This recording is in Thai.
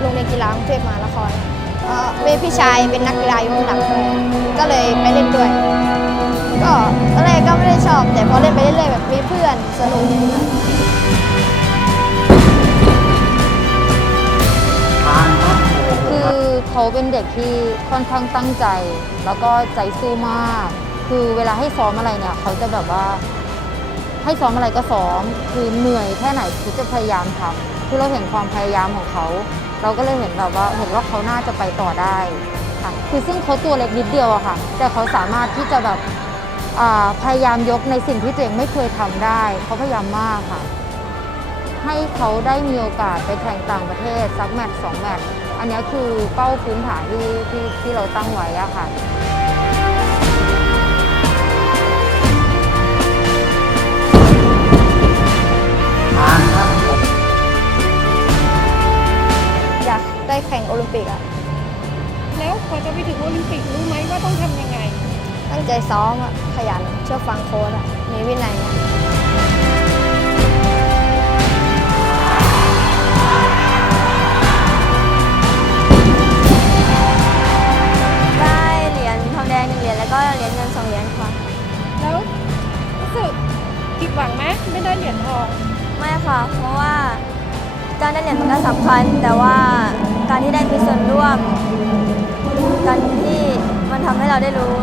โรงเรียนกีฬากรุงเทพมหานครเอ่อมีพี่ชายเป็นนักกีฬายกน้ำหนักด้วยก็เลยไปเล่นด้วย ก็ตอนแรกก็ไม่ได้ชอบ แต่พอเล่นไปเรื่อยๆแบบมีเพื่อนสนุกคือเขาเป็นเด็กที่ค่อนข้างตั้งใจ แล้วก็ใจสู้มาก คือเวลาให้ซ้อมอะไรเนี่ย เขาจะแบบว่า ให้ซ้อมอะไรก็ซ้อมคือเหนื่อยแค่ไหนเขาจะพยายามทำคือเราเห็นความพยายามของเขา เราก็เลยเห็นแบบว่าเห็นว่าเขาน่าจะไปต่อได้ค่ะคือซึ่งเขาตัวเล็กนิดเดียวอะค่ะ แต่เขาสามารถที่จะแบบพยายามยกในสิ่งที่ตัวเองไม่เคยทำได้ เขาพยายามมากค่ะ ให้เขาได้มีโอกาสไปแข่งต่างประเทศสักแมตช์สองแมตช์อันนี้คือเป้าพื้นฐานที่ที่ที่เราตั้งไว้อะค่ะ ได้แข่งโอลิมปิกอะแล้วพอจะไปถึงโอลิมปิกรู้ไหมว่าต้องทำยังไง ตั้งใจซ้อมอะขยันเชื่อฟังโค้ชอะมีวินัยอะได้เหรียญทองแดงหนึ่งเหรียญแล้วก็เหรียญเงินสองเหรียญค่ะแล้วรู้สึกผิดหวังไหมไม่ได้เหรียญทอง ไม่ค่ะ เพราะว่าการได้เหรียญมันก็สำคัญแต่ว่า การที่ได้มีส่วนร่วม การที่มันทำให้เราได้รู้